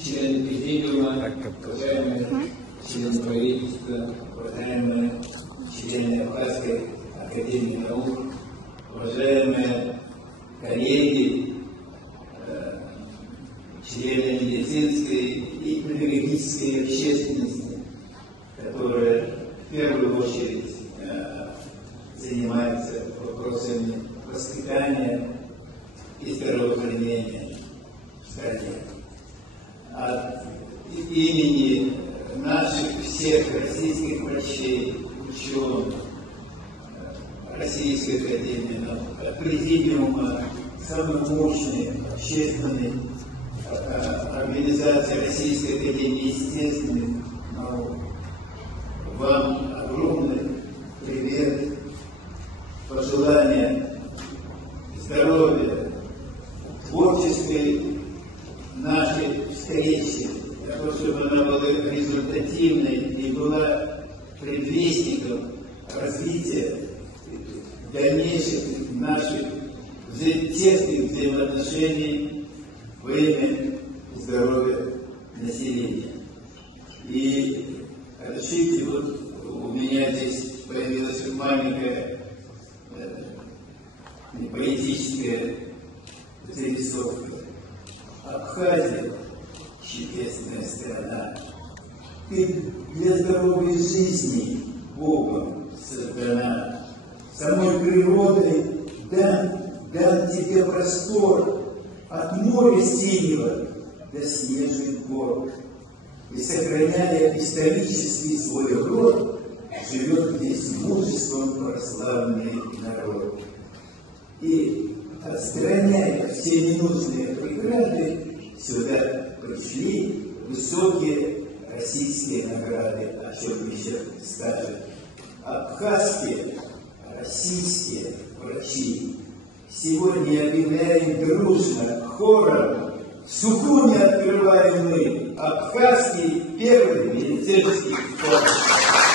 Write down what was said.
члены президиума, уважаемые члены правительства, уважаемые члены Абхазской академии наук, уважаемые коллеги, члены медицинской и педагогической общественности, которые в первую очередь занимаются вопросами воспитания и здравоохранения в стране. От имени наших всех российских врачей, ученых, Российской академии наук, от президиума самой мощной общественной организации Российской академии естественных наук, вам огромный привет, пожелания здоровья, творческой нашей встречи, для того, чтобы она была результативной и была предвестником развития дальнейших наших тесных взаимоотношений во имя здоровья населения. И разрешите, вот у меня здесь появилась маленькая поэтическая зарисовка. Абхазия – чудесная страна. Ты для здоровой жизни Богом создана. Самой природой дан тебе простор от моря синего до снежных гор. И, сохраняя исторический свой род, живет здесь мужеством прославленный народ. И, отстраняя все ненужные преграды, сюда пришли высокие российские награды, о чем еще скажет. Абхазские, российские врачи сегодня объявляем дружно, хором, в Сухуми открываем мы Абхазский первый медицинский колледж.